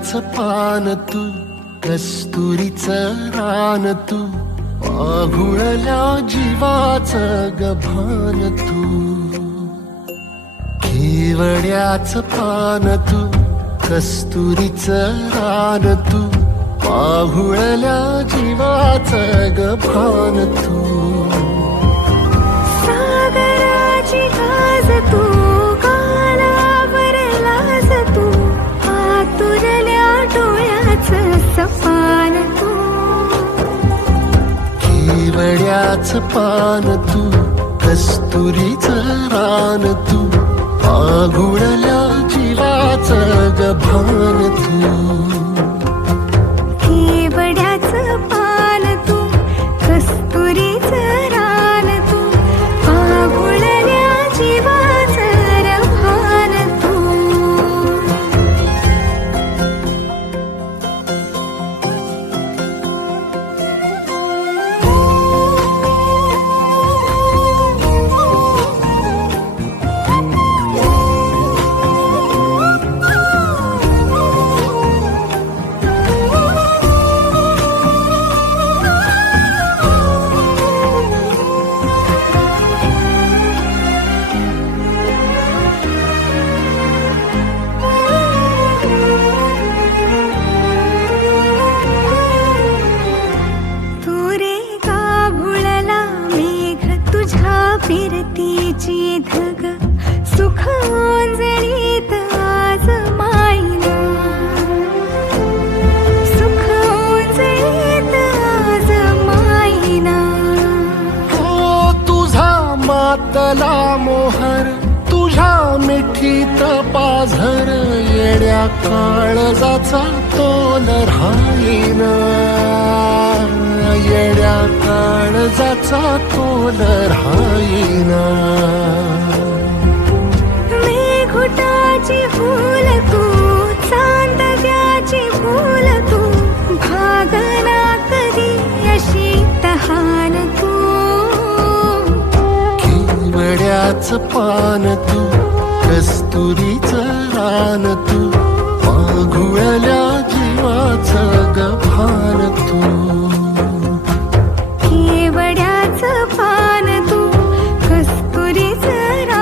केवड्याचं पान तू, कस्तुरीचं रान तू, आघुळल्या जीवाचं गभान तू. केवड्याचं पान तू, कस्तुरीचं रान तू, आघुळल्या जीवाचं गभान तू. सागराची गाज तू, कालावर लाज तू, आतुरल्या डोळ्याचं सपान तू. केवड्याचं पान तू, कस्तुरीचं रान तू, आघुळल्या जीवाचं गभान तू. केवड्याचं पान तू, कस्तुरीचं रान तू, आघुळल्या जीवाचं रभान तू. फिरतीची धग सुख ओंजळीत आज मायना, सुख ओंजळीत आज मायना. हो तुझा मातला मोहर, तुझ्या मिठीत पाझर, येड्या काळजाचा तोल राहीना, येड्या काळजाचा तोल राहीना. मेघुटाची फूल तू, चांदव्याची फूल तू, भागना कधी अशी तहान तू. केवड्याचं पान तू, कस्तुरीचं रान तू, आघुळल्या जीवाचं गभान तू.